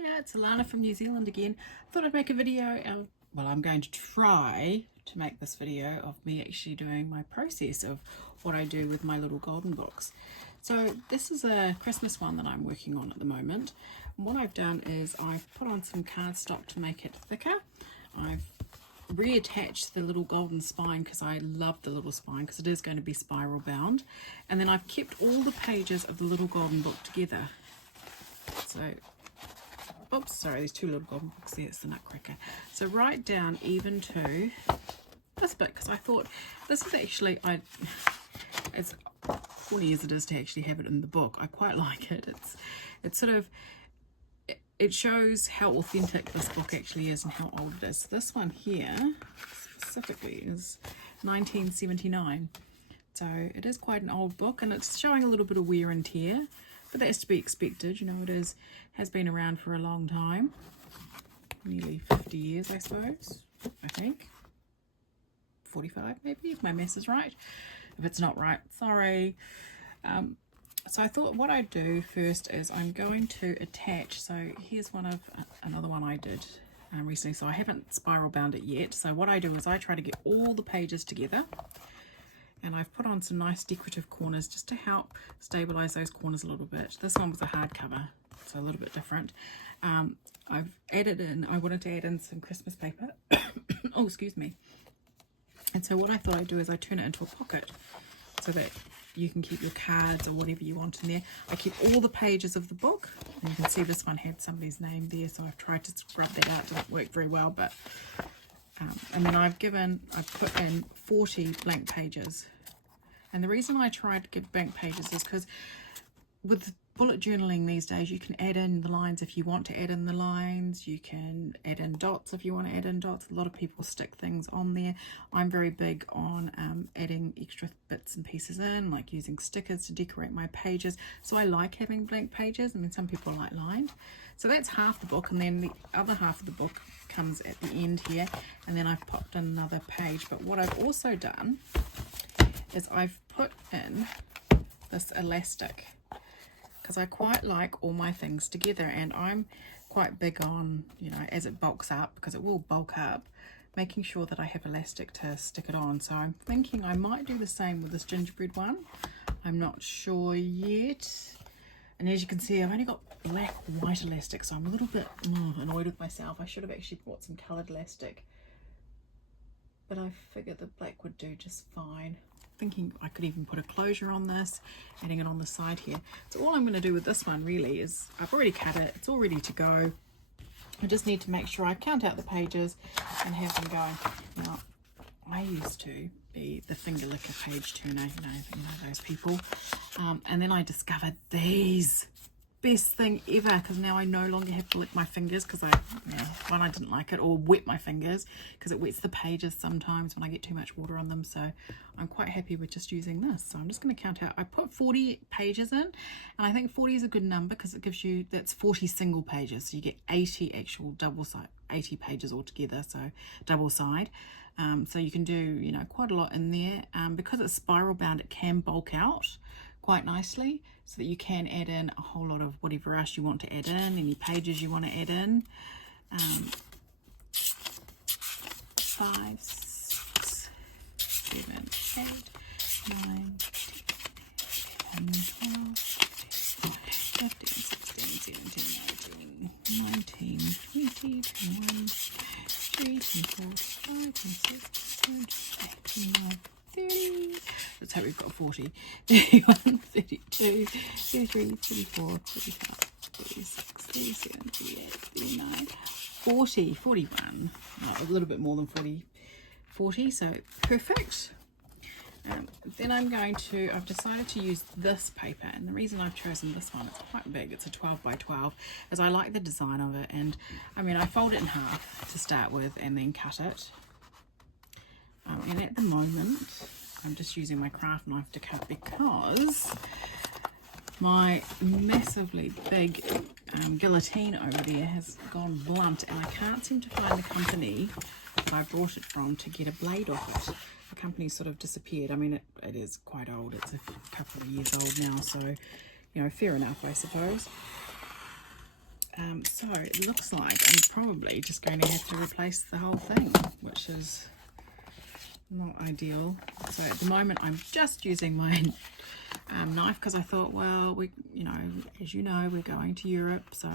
Hiya, it's Alana from New Zealand again. Thought I'd make a video. Well, I'm going to try to make this video of me actually doing my process of what I do with my little golden books. So this is a Christmas one that I'm working on at the moment. And what I've done is I've put on some cardstock to make it thicker. I've reattached the little golden spine because I love the little spine because it is going to be spiral bound. And then I've kept all the pages of the little golden book together. So oops, sorry, there's two little golden books there, it's the Nutcracker. So right down even to this bit, because I thought this is actually, as funny as it is to actually have it in the book, I quite like it. It's sort of, it shows how authentic this book actually is and how old it is. This one here specifically is 1979. So it is quite an old book and it's showing a little bit of wear and tear. But that's to be expected, you know, has been around for a long time. Nearly 50 years, I suppose, I think. 45 maybe, if my maths is right. If it's not right, sorry. So I thought what I'd do first is I'm going to attach, so here's another one I did recently, so I haven't spiral bound it yet. So what I do is I try to get all the pages together. And I've put on some nice decorative corners just to help stabilize those corners a little bit. This one was a hardcover, so a little bit different. I've added in, I wanted to add in some Christmas paper. Oh, excuse me. And so what I thought I'd do is I turn it into a pocket so that you can keep your cards or whatever you want in there. I keep all the pages of the book. And you can see this one had somebody's name there, so I've tried to scrub that out. It didn't work very well, but and then I've put in 40 blank pages. And the reason I tried to get blank pages is because with bullet journaling these days, you can add in the lines if you want to add in the lines. You can add in dots if you want to add in dots. A lot of people stick things on there. I'm very big on adding extra bits and pieces in, like using stickers to decorate my pages. So I like having blank pages. I mean, some people like lined. So that's half the book, and then the other half of the book comes at the end here, and then I've popped in another page. But what I've also done is I've put in this elastic because I quite like all my things together, and I'm quite big on, you know, as it bulks up, because it will bulk up, making sure that I have elastic to stick it on. So I'm thinking I might do the same with this gingerbread one. I'm not sure yet. And as you can see, I've only got black white elastic, so I'm a little bit annoyed with myself. I should have actually bought some coloured elastic, but I figured the black would do just fine. Thinking I could even put a closure on this, adding it on the side here. So all I'm going to do with this one really is I've already cut it, it's all ready to go. I just need to make sure I count out the pages and have them going. Now, I used to be the finger licker page turner, you know those people. And then I discovered these. Best thing ever, because now I no longer have to lick my fingers because I didn't like it, or wet my fingers because it wets the pages sometimes when I get too much water on them. So I'm quite happy with just using this. So I'm just going to count out. I put 40 pages in, and I think 40 is a good number because it gives you, that's 40 single pages, so you get 80 actual double side, 80 pages altogether, so double side. So you can do, you know, quite a lot in there. Because it's spiral bound, it can bulk out quite nicely, so that you can add in a whole lot of whatever else you want to add in, any pages you want to add in. 5, 6, 7, 8, 9, 10, 12, 15, 16, 17, 18, 19, 20, 21, 23, 24, 25, 26, 27, 28, 29, 30. Let's hope we've got 40. 31, 32, 33, 34, 35, 36, 37, 38, 39, 40, 41. Oh, a little bit more than 40, so perfect. Then I've decided to use this paper, and the reason I've chosen this one, it's quite big, it's a 12 by 12, is I like the design of it. And I mean, I fold it in half to start with and then cut it. And at the moment, I'm just using my craft knife to cut because my massively big guillotine over there has gone blunt, and I can't seem to find the company that I brought it from to get a blade off it. The company's sort of disappeared. I mean, it is quite old. It's a couple of years old now, so, you know, fair enough, I suppose. So it looks like I'm probably just going to have to replace the whole thing, which is not ideal. So at the moment I'm just using my knife because I thought, well, as you know, we're going to Europe, so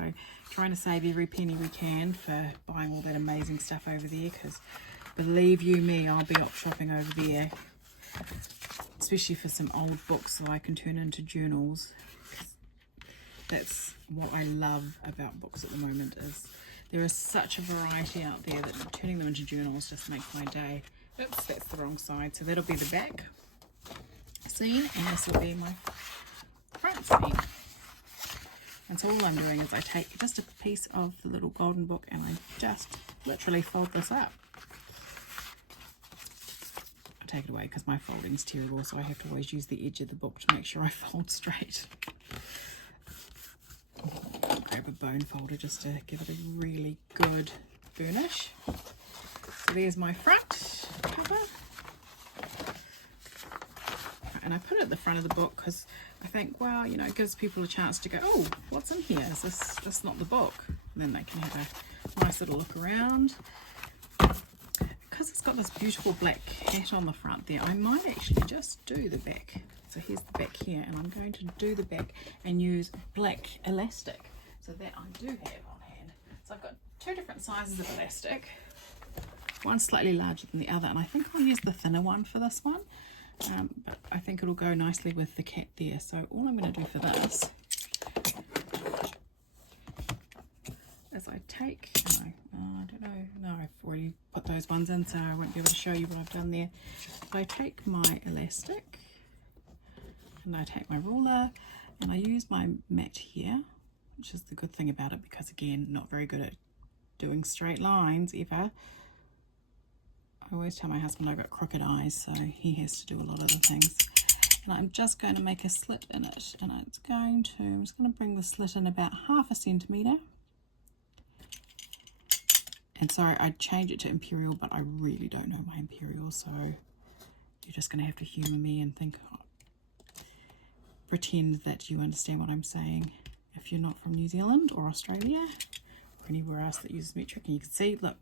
trying to save every penny we can for buying all that amazing stuff over there, because believe you me, I'll be op shopping over there, especially for some old books so I can turn into journals. That's what I love about books at the moment, is there is such a variety out there that turning them into journals just makes my day. Oops, that's the wrong side. So that'll be the back scene, and this will be my front scene. And so all I'm doing is I take just a piece of the little golden book and I just literally fold this up. I take it away because my folding's terrible, so I have to always use the edge of the book to make sure I fold straight. Grab a bone folder just to give it a really good burnish. So there's my front cover. And I put it at the front of the book because I think, well, it gives people a chance to go, oh, what's in here? Is this just not the book? And then they can have a nice little look around. Because it's got this beautiful black hat on the front there, I might actually just do the back. So here's the back here, and I'm going to do the back and use black elastic. So that I do have on hand. So I've got two different sizes of elastic. One slightly larger than the other, and I think I'll use the thinner one for this one. But I think it'll go nicely with the cat there. So all I'm going to do for this is I take, I don't know, no, I've already put those ones in, so I won't be able to show you what I've done there. So I take my elastic and I take my ruler and I use my mat here, which is the good thing about it, because again, not very good at doing straight lines ever. I always tell my husband I've got crooked eyes, so he has to do a lot of the things. And I'm just going to make a slit in it, and I'm just going to bring the slit in about 1/2 centimetre. And sorry, I'd change it to imperial, but I really don't know my imperial, so you're just going to have to humour me and pretend that you understand what I'm saying if you're not from New Zealand or Australia or anywhere else that uses metric. And you can see, look,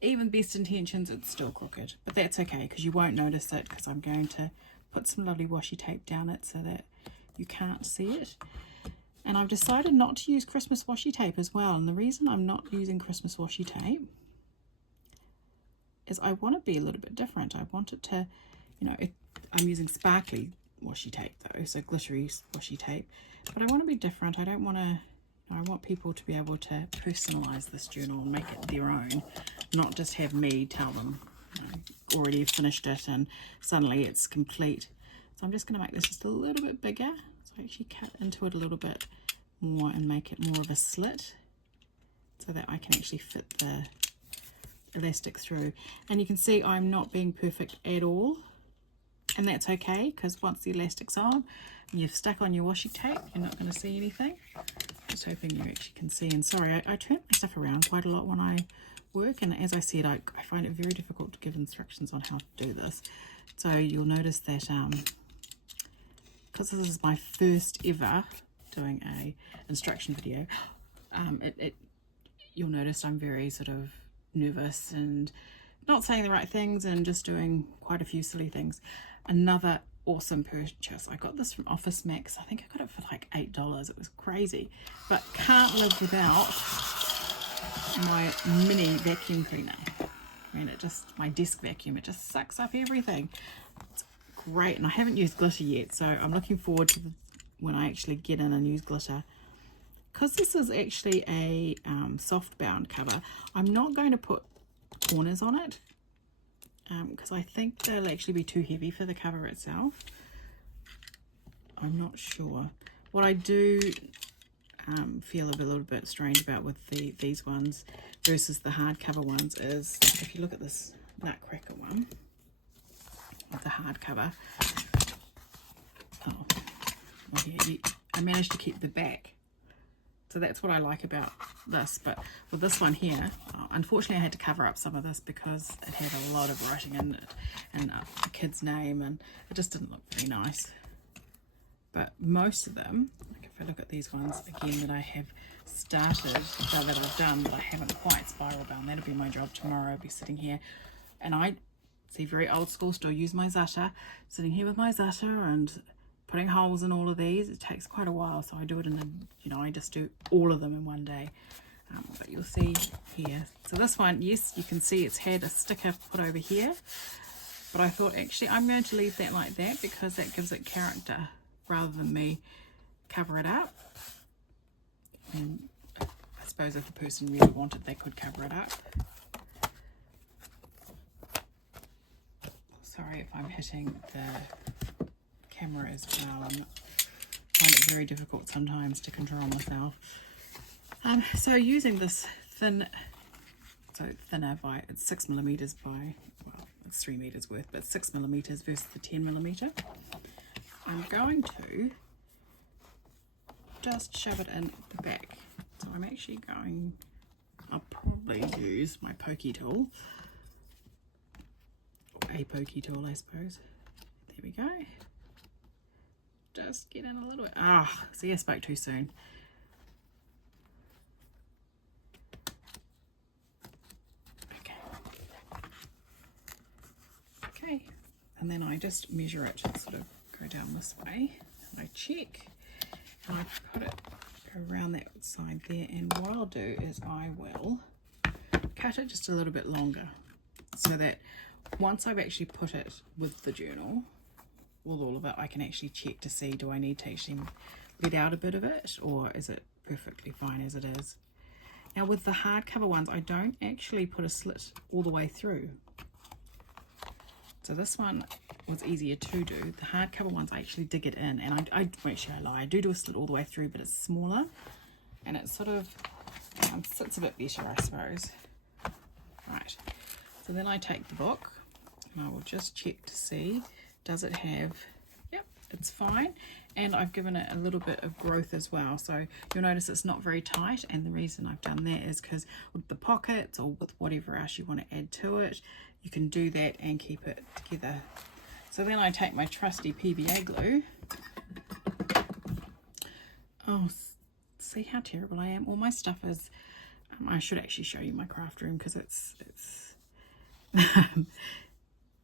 even best intentions, it's still crooked, but that's okay because you won't notice it, because I'm going to put some lovely washi tape down it so that you can't see it. And I've decided not to use Christmas washi tape as well, and the reason I'm not using Christmas washi tape is I want to be a little bit different. I want it to, I'm using sparkly washi tape though, so glittery washi tape, but I want to be different. I don't want to, I want people to be able to personalize this journal and make it their own, not just have me tell them already finished it and suddenly it's complete. So I'm just going to make this just a little bit bigger. So I actually cut into it a little bit more and make it more of a slit so that I can actually fit the elastic through. And you can see I'm not being perfect at all, and that's okay, because once the elastic's on and you've stuck on your washi tape, you're not going to see anything. Just hoping you actually can see. And sorry, I turn my stuff around quite a lot when I work, and as I said, I find it very difficult to give instructions on how to do this. So you'll notice that because this is my first ever doing a instruction video, you'll notice I'm very sort of nervous and not saying the right things and just doing quite a few silly things. Another awesome purchase. I got this from Office Max. I think I got it for like $8. It was crazy, but can't live without my mini vacuum cleaner. I mean, my desk vacuum, it just sucks up everything. It's great, and I haven't used glitter yet, so I'm looking forward to when I actually get in and use glitter. Because this is actually a soft bound cover, I'm not going to put corners on it, because I think they'll actually be too heavy for the cover itself. I'm not sure. What I do feel a little bit strange about with these ones versus the hardcover ones is, if you look at this Nutcracker one with the hardcover, I managed to keep the back. So that's what I like about this. But with this one here, unfortunately I had to cover up some of this because it had a lot of writing in it and a kid's name, and it just didn't look very nice. But most of them, like if if I look at these ones again that I have started, that I've done, but I haven't quite spiral bound. That'll be my job tomorrow. I'll be sitting here, and I see very old school, still use my Zutta, sitting here with my Zutta and putting holes in all of these. It takes quite a while, so I do it in a, you know, I just do all of them in one day. But you'll see here. So this one, yes, you can see it's had a sticker put over here, but I thought actually I'm going to leave that like that because that gives it character rather than me cover it up. And I suppose if the person really wanted, they could cover it up. Sorry if I'm hitting the camera as well. I find it very difficult sometimes to control myself. So using this thinner by, it's 6mm by, well, it's 3 meters worth, but 6mm versus the 10mm. I'm going to just shove it in the back. So I'm actually going, I'll probably use my pokey tool, or a pokey tool, I suppose. There we go. Just get in a little bit. Ah, see, I spoke too soon. Okay, and then I just measure it, sort of go down this way, and I check, and I put it around that side there, and what I'll do is I will cut it just a little bit longer, so that once I've actually put it with the journal, with all of it, I can actually check to see, do I need to actually let out a bit of it, or is it perfectly fine as it is. Now with the hardcover ones, I don't actually put a slit all the way through. So this one was easier to do. The hardcover ones, I actually dig it in, and I actually, I lie, I do a slit all the way through, but it's smaller, and it sort of sits a bit better, I suppose. Right, so then I take the book, and I will just check to see, does it have, yep, it's fine, and I've given it a little bit of growth as well, so you'll notice it's not very tight, and the reason I've done that is because with the pockets or with whatever else you want to add to it, you can do that and keep it together. So then I take my trusty PVA glue. Oh, see how terrible I am. All my stuff is, I should actually show you my craft room because it's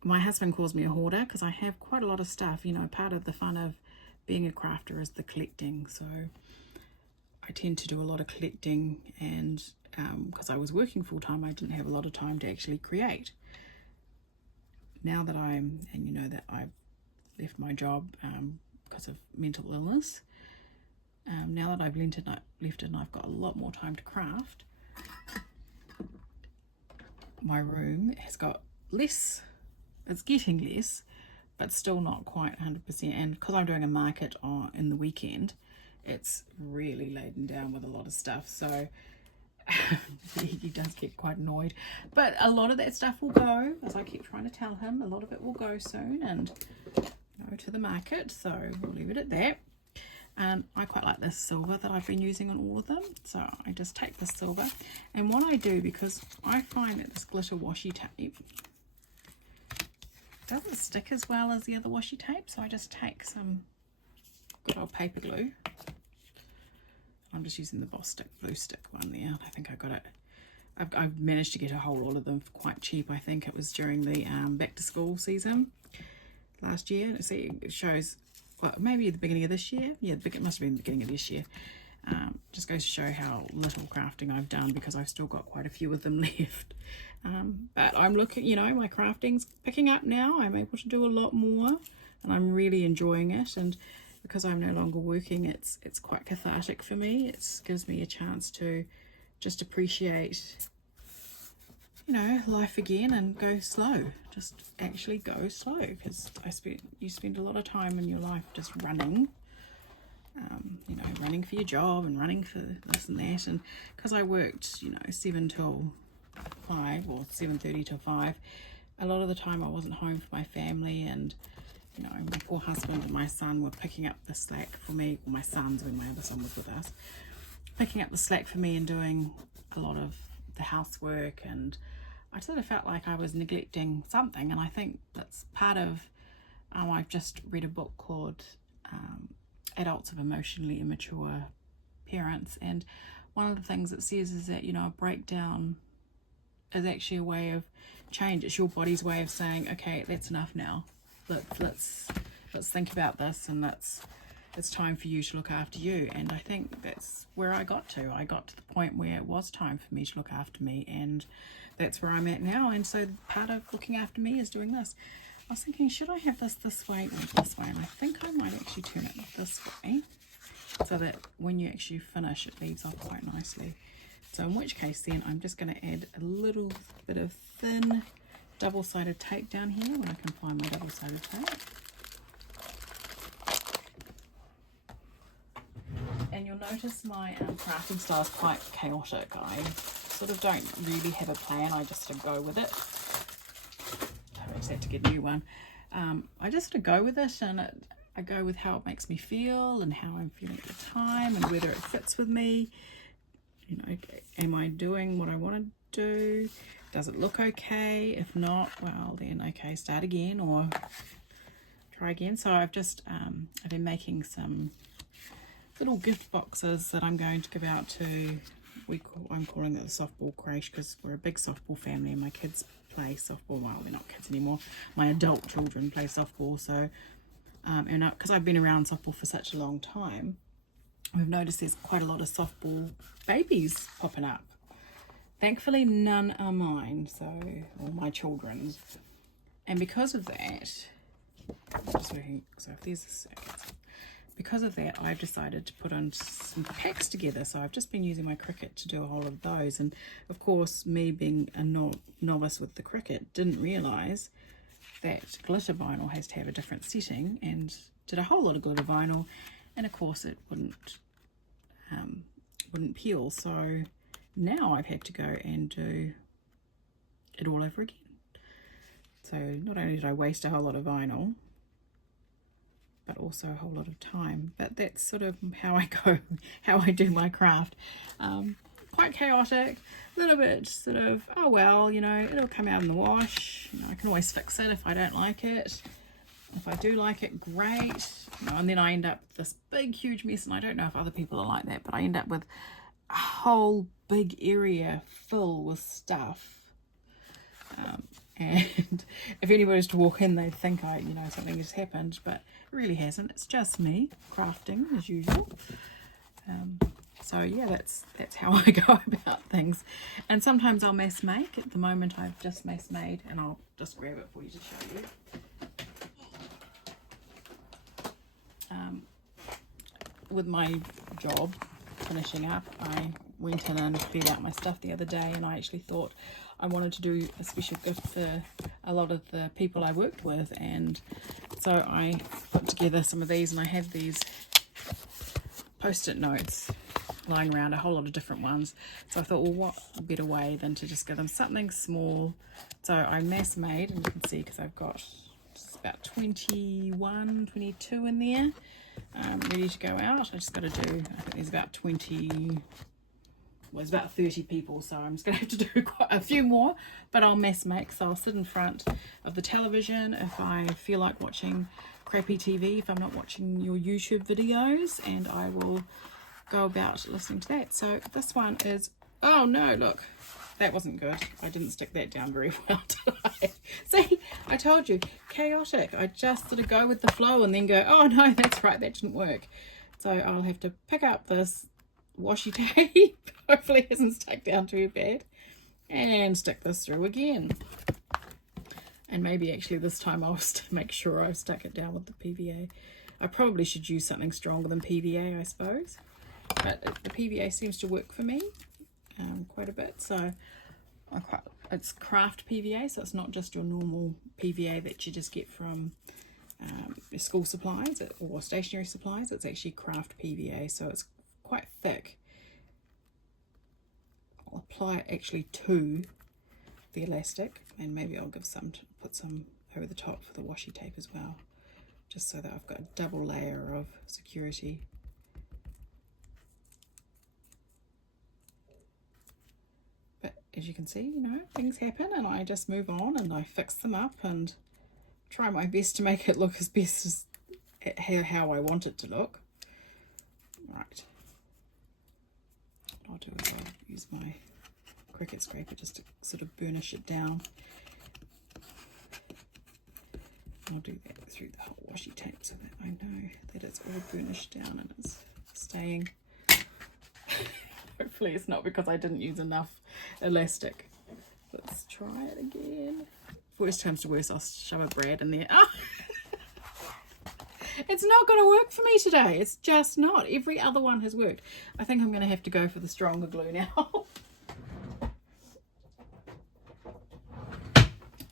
my husband calls me a hoarder because I have quite a lot of stuff. You know, part of the fun of being a crafter is the collecting. So I tend to do a lot of collecting, and because I was working full-time, I didn't have a lot of time to actually create. Now that and you know that I've left my job because of mental illness, now that I've left it and I've got a lot more time to craft, my room has got less, it's getting less, but still not quite 100%, and because I'm doing a market in the weekend, it's really laden down with a lot of stuff, so he does get quite annoyed, but a lot of that stuff will go, as I keep trying to tell him, a lot of it will go soon and go to the market, so we'll leave it at that. I quite like this silver that I've been using on all of them, so I just take this silver, and what I do, because I find that this glitter washi tape doesn't stick as well as the other washi tape, so I just take some good old paper glue. I'm just using the Boss Stick Blue Stick one there. I think I got it. I've managed to get a whole lot of them for quite cheap. I think it was during the back to school season last year. See, it shows, well, maybe at the beginning of this year. Yeah, it must have been the beginning of this year. Just goes to show how little crafting I've done because I've still got quite a few of them left. But I'm looking, you know, my crafting's picking up now. I'm able to do a lot more, and I'm really enjoying it. And because I'm no longer working, it's quite cathartic for me. It gives me a chance to just appreciate, you know, life again and go slow. Just actually go slow, because you spend a lot of time in your life just running, you know, running for your job and running for this and that. And because I worked, you know, 7 till 5 or 7:30 till 5, a lot of the time I wasn't home for my family, and you know, my poor husband and my son were picking up the slack for me. Well, my sons, when my other son was with us, picking up the slack for me and doing a lot of the housework, and I sort of felt like I was neglecting something. And I think that's part of, I've just read a book called adults of emotionally immature parents, and one of the things it says is that, you know, a breakdown is actually a way of change. It's your body's way of saying, okay, that's enough now. Let's think about this, and it's time for you to look after you. And I think that's where I got to. I got to the point where it was time for me to look after me, and that's where I'm at now. And so part of looking after me is doing this. I was thinking, should I have this way or this way? And I think I might actually turn it this way, so that when you actually finish, it leaves off quite nicely. So in which case then I'm just going to add a little bit of thin double-sided tape down here when I can find my double-sided tape. And you'll notice my crafting style is quite chaotic. I sort of don't really have a plan, I just sort of go with it. I just had to get a new one. I just sort of go with it, and I go with how it makes me feel and how I'm feeling at the time, and whether it fits with me. You know, am I doing what I want to do? Does it look okay? If not, well then okay, start again or try again. So I've just I've been making some little gift boxes that I'm going to give out to, I'm calling it the softball creche, because we're a big softball family and my kids play softball. Well, they're not kids anymore, my adult children play softball. So and because I've been around softball for such a long time, we've noticed there's quite a lot of softball babies popping up. Thankfully none are mine, or my children's, and because of that, just working, so if there's a second, because of that I've decided to put on some packs together. So I've just been using my Cricut to do a whole of those, and of course me being a novice with the Cricut didn't realise that glitter vinyl has to have a different setting, and did a whole lot of glitter vinyl, and of course it wouldn't peel. So now I've had to go and do it all over again. So not only did I waste a whole lot of vinyl, but also a whole lot of time. But that's sort of how I go, how I do my craft. Quite chaotic, a little bit sort of, oh well, you know, it'll come out in the wash. You know, I can always fix it if I don't like it. If I do like it, great. You know, and then I end up with this big, huge mess, and I don't know if other people are like that, but I end up with a whole big area full with stuff. And if anybody was to walk in, they'd think something has happened, but it really hasn't. It's just me crafting as usual. So yeah, that's how I go about things. And sometimes I'll mass make. At the moment I've just mass made, and I'll just grab it for you to show you. With my job finishing up, I went in and cleared out my stuff the other day, and I actually thought I wanted to do a special gift for a lot of the people I worked with, and so I put together some of these, and I have these post-it notes lying around, a whole lot of different ones. So I thought, well, what better way than to just give them something small. So I mass made, and you can see, because I've got just about 21, 22 in there, ready to go out. I just got to do, I think there's about 20, well, it's about 30 people, so I'm just going to have to do quite a few more, but I'll mass make. So I'll sit in front of the television if I feel like watching crappy TV, if I'm not watching your YouTube videos, and I will go about listening to that. So this one is, oh no, look, that wasn't good. I didn't stick that down very well, did I? See, I told you, chaotic. I just sort of go with the flow and then go, oh no, that's right, that didn't work. So I'll have to pick up this washi tape, hopefully it hasn't stuck down too bad, and stick this through again. And maybe actually this time I'll make sure I've stuck it down with the PVA. I probably should use something stronger than PVA, I suppose, but the PVA seems to work for me quite a bit. So it's craft PVA, so it's not just your normal PVA that you just get from school supplies or stationery supplies. It's actually craft PVA, so it's quite thick. I'll apply it actually to the elastic, and maybe I'll give put some over the top for the washi tape as well, just so that I've got a double layer of security. But as you can see, you know, things happen, and I just move on and I fix them up and try my best to make it look as best as how I want it to look. use my Cricut scraper just to sort of burnish it down. I'll do that through the whole washi tape so that I know that it's all burnished down and it's staying. Hopefully it's not because I didn't use enough elastic. Let's try it again. If worst comes to worst, I'll shove a brad in there. Oh! It's not going to work for me today. It's just not. Every other one has worked. I think I'm going to have to go for the stronger glue now.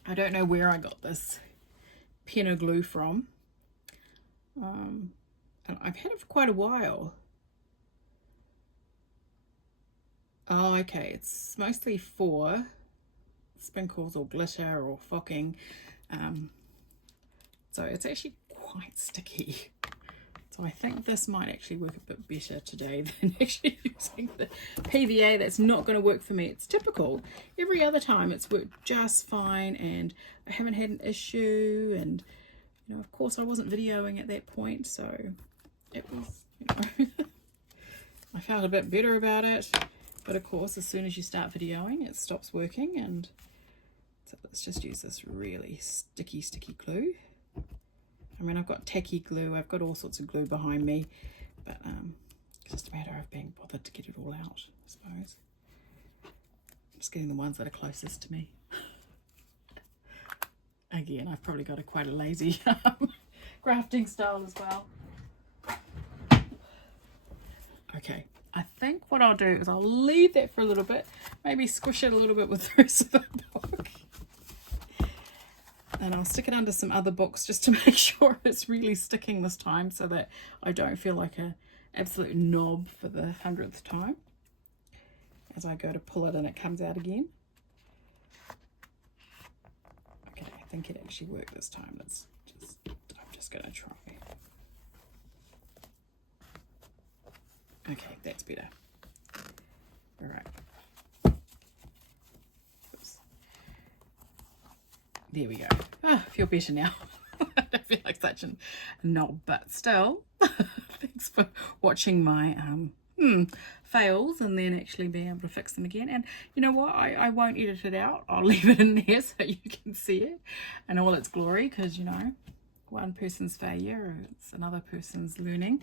I don't know where I got this Penna glue from. And I've had it for quite a while. Oh, okay. It's mostly for sprinkles or glitter or focking. So it's actually quite sticky. So I think this might actually work a bit better today than actually using the PVA. That's not going to work for me. It's typical. Every other time it's worked just fine and I haven't had an issue, and you know, of course I wasn't videoing at that point, so it was, you know, I felt a bit better about it. But of course, as soon as you start videoing, it stops working. And so let's just use this really sticky glue. I mean, I've got tacky glue, I've got all sorts of glue behind me, but it's just a matter of being bothered to get it all out, I suppose. I'm just getting the ones that are closest to me. Again, I've probably got quite a lazy crafting style as well. Okay, I think what I'll do is I'll leave that for a little bit, maybe squish it a little bit with the rest of the book. And I'll stick it under some other books just to make sure it's really sticking this time, so that I don't feel like an absolute knob for the 100th time as I go to pull it and it comes out again. Okay, I think it actually worked this time. I'm just going to try. Okay, that's better. All right. There we go. Oh, I feel better now. I don't feel like such a knob, but still, thanks for watching my fails and then actually being able to fix them again. And you know what? I won't edit it out. I'll leave it in there so you can see it in all its glory, because, you know, one person's failure is another person's learning.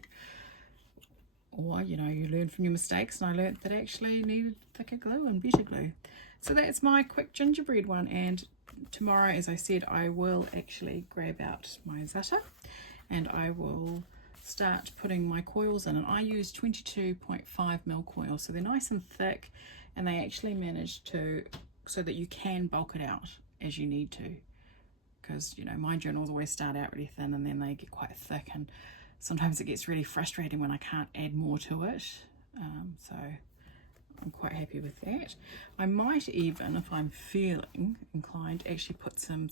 Or, you know, you learn from your mistakes, and I learned that I actually needed thicker glue and better glue. So that's my quick gingerbread one, and tomorrow, as I said, I will actually grab out my Zata and I will start putting my coils in. And I use 22.5mm coils, so they're nice and thick, and they actually manage to, so that you can bulk it out as you need to. Because, you know, my journals always start out really thin and then they get quite thick, and sometimes it gets really frustrating when I can't add more to it. So I'm quite happy with that. I might even, if I'm feeling inclined, actually put some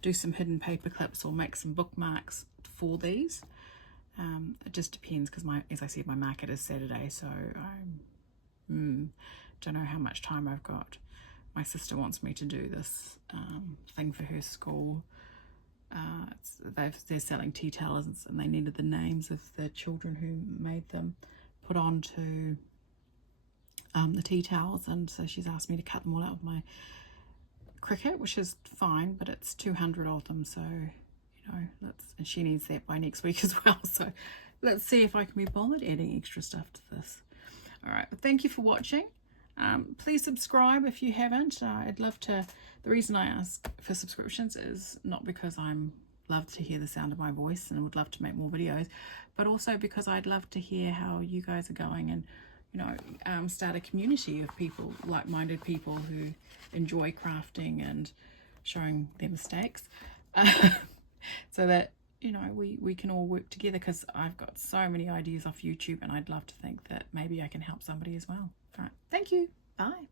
do some hidden paper clips or make some bookmarks for these. It just depends, because as I said, my market is Saturday, so I don't know how much time I've got. My sister wants me to do this thing for her school. They're selling tea towels, and they needed the names of the children who made them put onto the tea towels, and so she's asked me to cut them all out with my Cricut, which is fine, but it's 200 of them, so you know, and she needs that by next week as well. So let's see if I can be bothered adding extra stuff to this. All right, well, thank you for watching. Please subscribe if you haven't. I'd love to. The reason I ask for subscriptions is not because I'm love to hear the sound of my voice and would love to make more videos, but also because I'd love to hear how you guys are going, and you know, start a community of people, like-minded people who enjoy crafting and showing their mistakes, so that, you know, we can all work together, because I've got so many ideas off YouTube and I'd love to think that maybe I can help somebody as well. All right, thank you. Bye.